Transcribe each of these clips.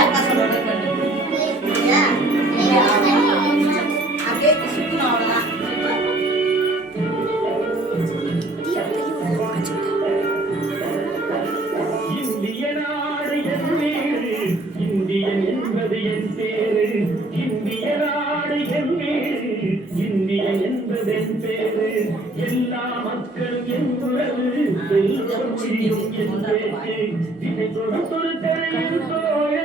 அக்கா சொல்ற மாதிரி பண்ணு. அப்படியே சுத்தணும் அவ்வளோதான். இந்திய நாடு என் வீடு, இந்தியன் என்பது என் பேரு. இந்திய நாடு என் வீடு, இந்தியன் என்பது என் பேரு. எல்லா மக்களும் என் உறவு, எல்லோரும் முடியும் என் பேச்சு. இதை கொடுத்தொரு திரையில் தோழே.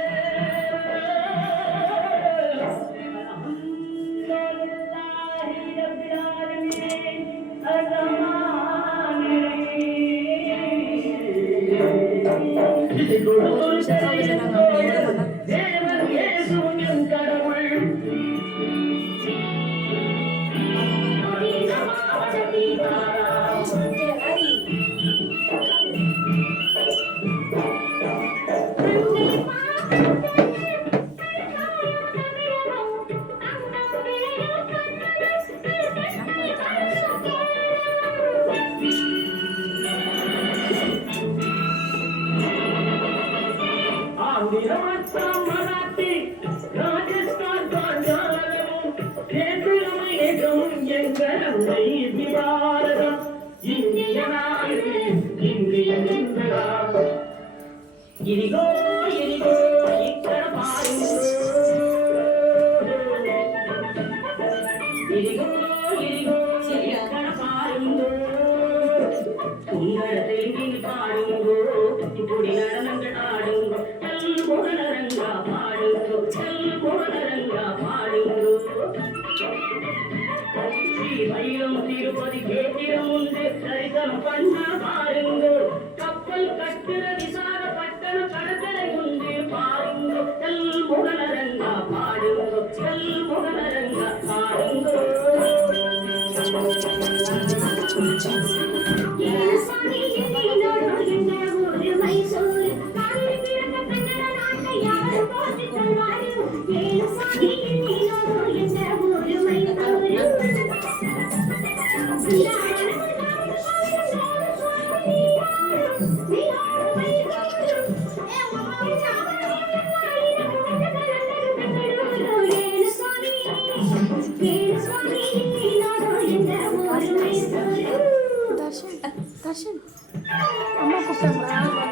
தேவன் இயேசுவும் என் கடவுள். ஆந்திரமாத்தான் மராத்தி, ராஜஸ்தான் காஞ்சாலமும், தேசியமயகம் எங்கள் அன்னை விவாரதம். இந்திய நாடு இந்தியன் என்பதா, இதிகோ இதிகோ இக்கட பாருங்கோ, இதிகோ இதிகோ இக்கட பாருங்கோ, உங்கள தேங்கி பாருங்கோ, இப்படி நடனங்கள் ஆடுங்கோ, கல்முகனரங்கா பாடுங்கோ, கல்முகனரங்கா பாடுங்கோ. ஸ்ரீவைரம் திருப்பதி கேத்திரம் உண்டு தரிசனம் பண்ண பாருங்கோ, கப்பல் கட்டுற விசாகப்பட்டண கடற்கரை உண்டு பாருங்கோ, கல்முகனரங்கா பாடுங்கோ, கல்முகனரங்கா பாடுங்கோ. தர்ஷன் அம்மா கூப்பிட்டாங்களா?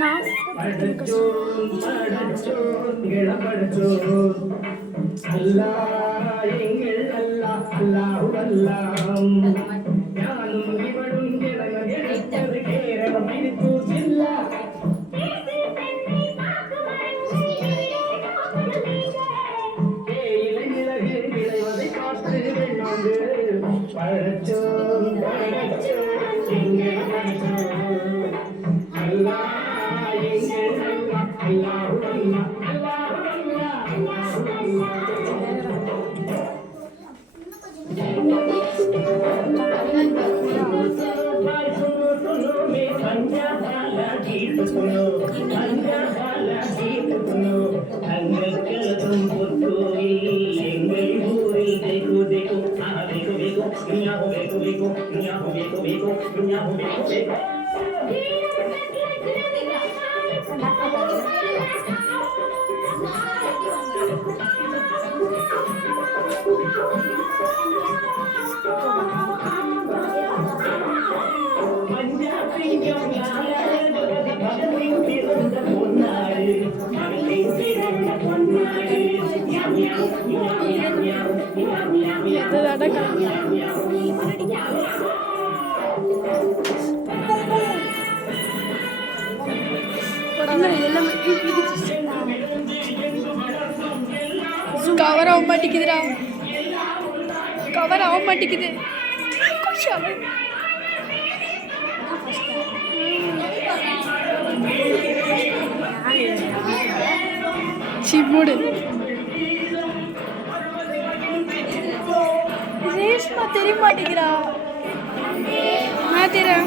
நான் அல்லாஹ் எங்கள் அல்லாஹ் அல்லாஹு அல்லாம். ஞானும் இவனும் எடுத்தது கேரளம் திருப்பூர் ஜில்லா. தேயிலை மிளகு விளைவதை பார்த்து வெண்ணாந்து பழச்சோம் பழச்சோம் எங்கள் பழச்சோம். அல்லாஹ் எங்கள் அல்லாஹ் அல்லாஹு அல்லாஹ் அல்லாஹு அல்லாஹ் அல்லாஹு அல்லாஹ். கவர் ஆக மாட்டேங்குதுடா, கவர் ஆக மாட்டேங்குது. சிபுடு ரேஷ்மா தெரிய மாட்டேங்கிறா. நான் தெரியேன்